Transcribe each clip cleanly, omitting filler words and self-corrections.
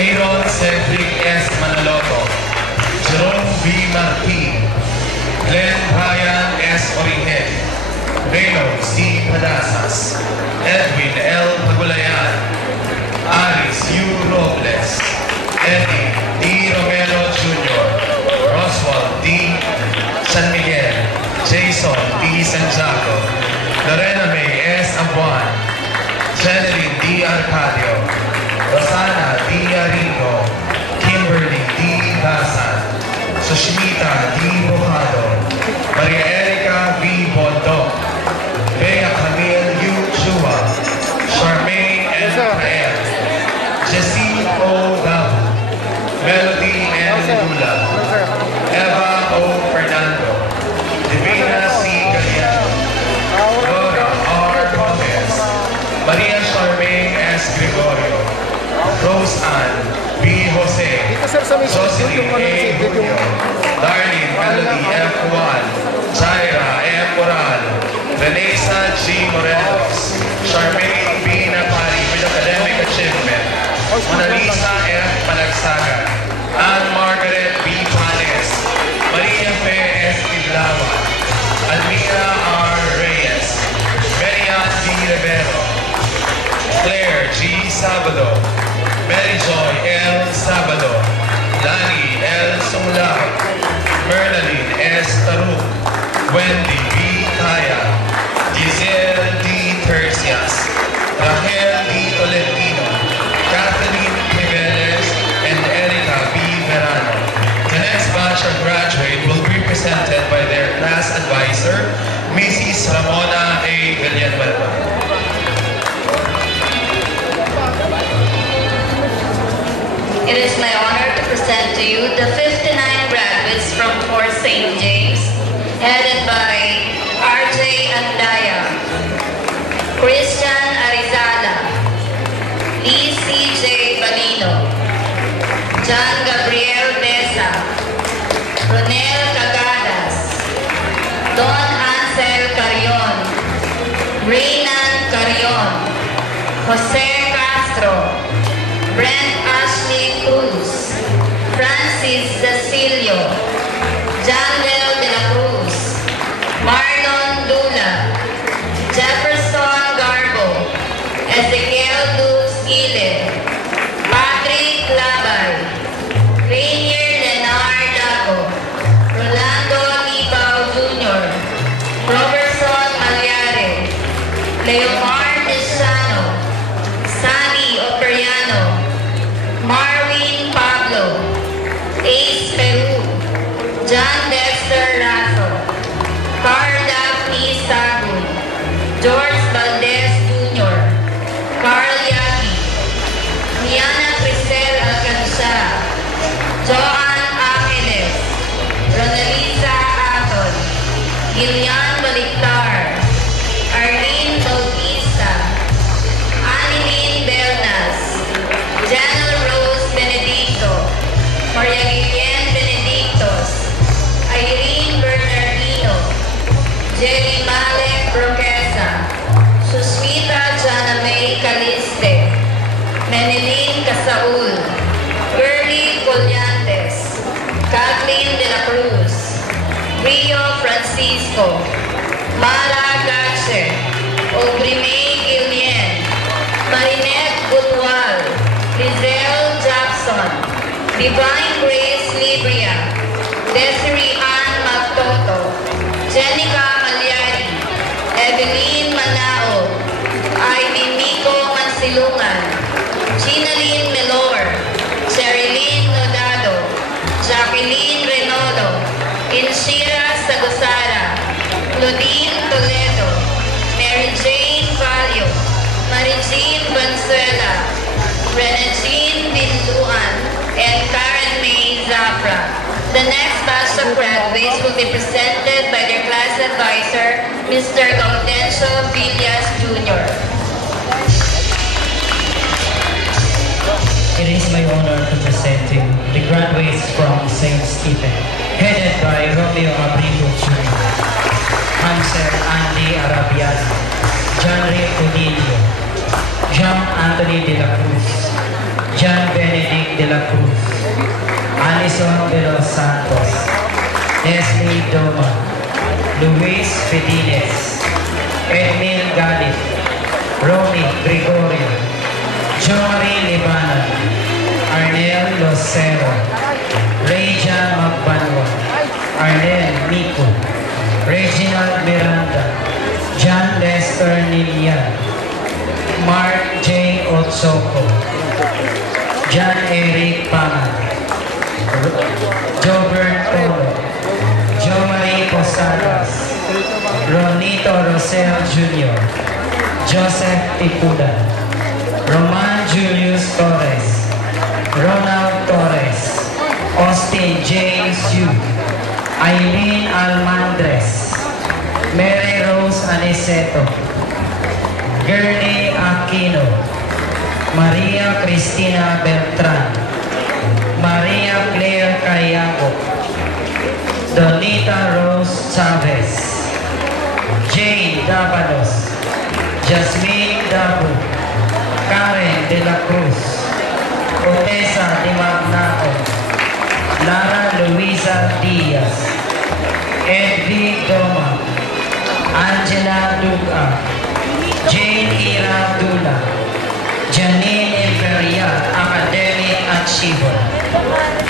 Aaron Cedric S. Manaloto, Jerome B. Martin, Glenn Brian S. Origen, Reno C. Padasas, Edwin L. Pagulayan, Aris U. Robles, Eddie D. Romero Jr., Roswell D. San Miguel, Jason D. Santiago, Lorena May S. Abuan, Jeneline D. Arcadio, Rosana D. Arigo, Kimberly D. Dasan, Sushmita D. Bojado, Maria Erica V. Bondo, Bea Camille U. Chua, Charmaine N. Rael, Jessie O. Dabu, Melody N. Lula, Eva O. Fernando, Divina C. Galiano, Dora R. Gomez, Maria Charmaine S. Gregorio, Rose Ann B. Jose, Jocelyn A. Julio, Darlene Melody F. Juan, Jaira M. Moral, Renesa G. Morelos, Charmaine B. Napari with academic achievement, Mona Lisa F. Panagsagan, Anne Margaret B. Panes, Maria Fe S. Tidlawan, Almira R. Reyes, Marian D. Rivero, Claire G. Sabado, Mary Joy L. Sabado, Lani L. Sumulao, Merlin S. Taruk, Wendy B. Kaya, Giselle D. Tercias, Raquel D. Tolentino, Kathleen Jimenez, and Erica B. Verano. The next batch of graduate will be presented by their class advisor, Mrs. Ramona A. Villanueva. It is my honor to present to you the 59 graduates from Fort St. James, headed by R.J. Andaya, Christian Arizala, Lee C.J. Balino, John Gabriel Besa, Ronel Cagadas, Don Ansel Carion, Reynan Carion, Jose Castro, Brent Ashley Cruz, Francis Zacilio, Janel de la Cruz, Marlon Dula, Jefferson Garbo, Ezequiel Dukes Gile, Patrick Labay, Rainier Leonard Dago, Rolando Libao Jr., Robertson Malyare, Leomar Desano, Sani Operiano, Marwin Pablo, Ace Peru, John Dexter Razo, Carl Daphne Sagun, George Valdez Jr., Carl Yagi, Miana Crisel Alcanza, Joan Angeles, Ronalisa Aton, Gillian Baliktar, Arlene Bautista, Annalyn Belnas, Janel Rose Benedicto, Maria Guillen Benedictos, Irene Bernardino, Jerry Malek Broquesa, Susmita Jana May Caliste, Menelin Casaul, Curly Collantes, Kathleen de la Cruz, Rio Francisco, Mara Gache, Obrime Guillen, Marinette Butwal, Lizelle Jackson, Divine Grace Libria, Desiree Ann Magtoto, Jenica Malyari, Evelyn Manao, Ivy Miko Mansilungan, Ginaline Melor, Sherilyn Nodado, Jacqueline Renodo, Inshira Sagosara, Claudine Toledo, Mary Jane Valio, Marie-Jean Banzuela, Renegine Binduan, and Karen May Zafra. The next batch of graduates will be presented by their class advisor, Mr. Gaudencio Villas Jr. It is my honor to present to you the graduates from St. Stephen, headed by Romeo Abrigo Jr., Hansel Andy Arabiano, John Ray Odilio, Jean Anthony de la Cruz, John Benedict de la Cruz, Alison de los Santos, Leslie Doma, Luis Fedines, Emil Galit, Romy Gregorio, Jory Libanan, Arnel Lucero, Reja Magbanwa, Arnel Miko, Reginald Miranda, John Lester Nilian, Mark J. Otsoko, John Eric Paman, Jobert Toro, Jo Marie Posadas, Ronito Rosel Jr., Joseph Tipuda, Roman Julius Torres, Ronald Torres, Austin James Yu, Eileen Almandres, Mary Rose Aniceto, Gurney Aquino, Maria Cristina Beltran, Maria Claire Cayago, Donita Rose Chavez, Jane Davalos, Jasmine Dabu, Karen De La Cruz, Otesa Di Magnao, Lara Luisa Diaz, Edvi Doma, Angela Duga, Jane Ira Dula, Janine Imperial, Academic Achiever,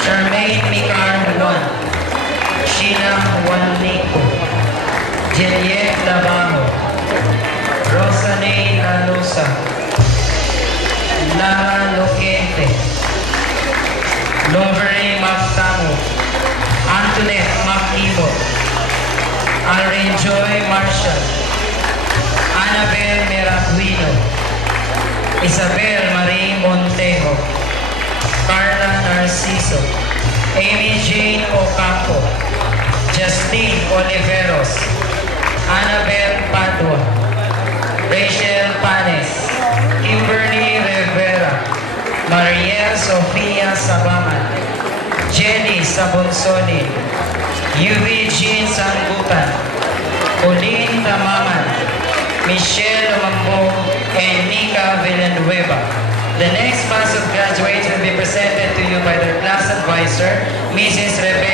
Charmaine Micar Juan, Sheila Juanico, Juliette Labajo, Rosanne Anusa, Lara Loquente, Lovery Magtango, Antoinette Makibo, Irene Joy Marshall, Annabel Meraguino, Isabel Marie Montejo, Carla Narciso, Amy Jane Ocampo, Justine Oliveros, Annabel Padua, Rachel Panes, Kimberly Rivera, Mariel Sofia Sabaman, Jenny Sabonsoni, Yuvi Jean Sangutan, Pauline Tamaman, Michelle Mambo, and Nika Villanueva. The next class of graduates will be presented to you by their class advisor, Mrs. Rebecca